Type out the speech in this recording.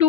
2